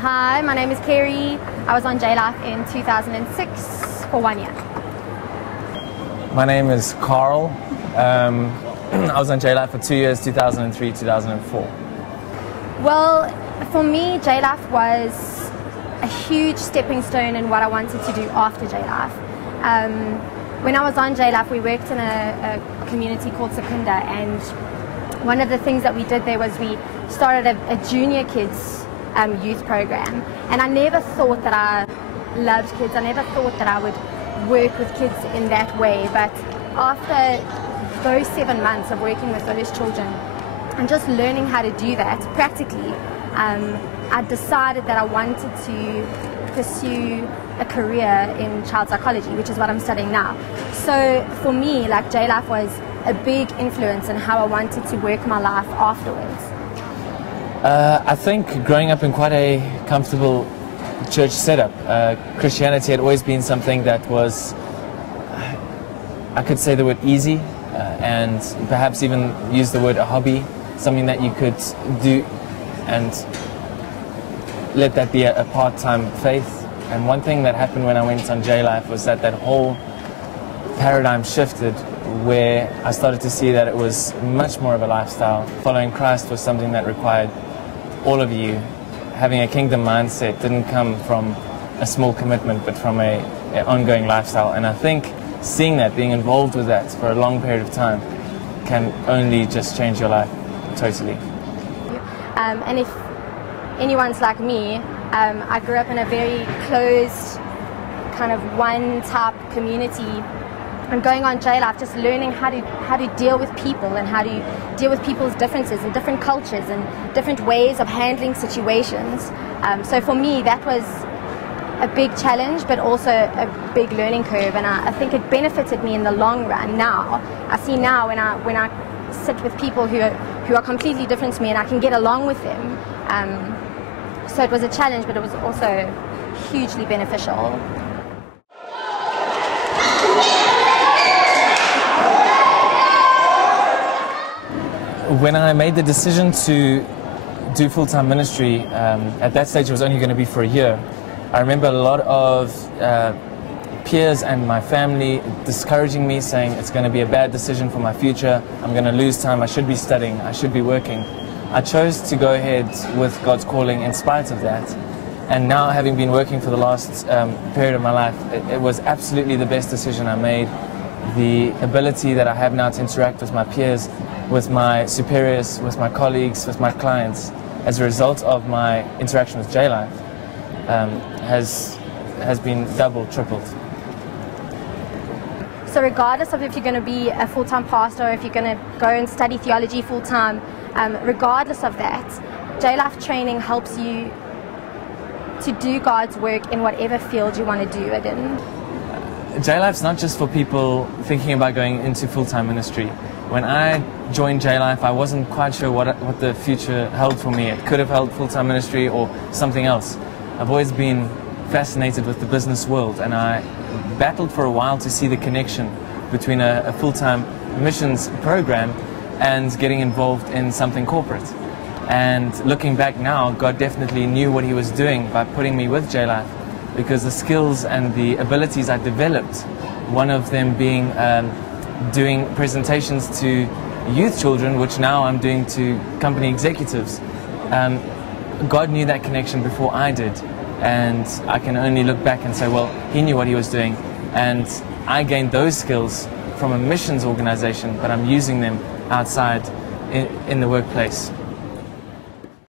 Hi, my name is Kerri. I was on JLife in 2006 for 1 year. My name is Carl. I was on JLife for 2 years, 2003, 2004. Well, for me, JLife was a huge stepping stone in what I wanted to do after JLife. When I was on JLife, we worked in a community called Secunda, and one of the things that we did there was we started a junior kids youth program. And I never thought that I loved kids. I never thought that I would work with kids in that way. But after those 7 months of working with those children and just learning how to do that practically, I decided that I wanted to pursue a career in child psychology, which is what I'm studying now. So for me, like, JLife was a big influence in how I wanted to work my life afterwards. I think growing up in quite a comfortable church setup, Christianity had always been something that was, I could say the word easy, and perhaps even use the word a hobby, something that you could do and let that be a part-time faith. And one thing that happened when I went on JLife was that whole paradigm shifted, where I started to see that it was much more of a lifestyle. Following Christ was something that required all of you. Having a kingdom mindset didn't come from a small commitment, but from an ongoing lifestyle. And I think seeing that, being involved with that for a long period of time, can only just change your life totally. And if anyone's like me, I grew up in a very closed, kind of one-type community. And going on JLife, just learning how to deal with people and how to deal with people's differences and different cultures and different ways of handling situations. So for me, that was a big challenge, but also a big learning curve. And I think it benefited me in the long run. Now I see now when I sit with people who are completely different to me, and I can get along with them. So it was a challenge, but it was also hugely beneficial. When I made the decision to do full-time ministry, at that stage it was only going to be for a year. I remember a lot of peers and my family discouraging me, saying it's going to be a bad decision for my future, I'm going to lose time, I should be studying, I should be working. I chose to go ahead with God's calling in spite of that. And now, having been working for the last period of my life, it was absolutely the best decision I made. The ability that I have now to interact with my peers, with my superiors, with my colleagues, with my clients, as a result of my interaction with JLife, has been doubled, tripled. So regardless of if you're going to be a full-time pastor or if you're going to go and study theology full-time, regardless of that, JLife training helps you to do God's work in whatever field you want to do it in. JLife's not just for people thinking about going into full-time ministry. When I joined JLife, I wasn't quite sure what the future held for me. It could have held full-time ministry or something else. I've always been fascinated with the business world, and I battled for a while to see the connection between a full-time missions program and getting involved in something corporate. And looking back now, God definitely knew what He was doing by putting me with JLife, because the skills and the abilities I developed, one of them being doing presentations to youth children, which now I'm doing to company executives. God knew that connection before I did, and I can only look back and say, well, He knew what He was doing, and I gained those skills from a missions organization, but I'm using them outside in the workplace.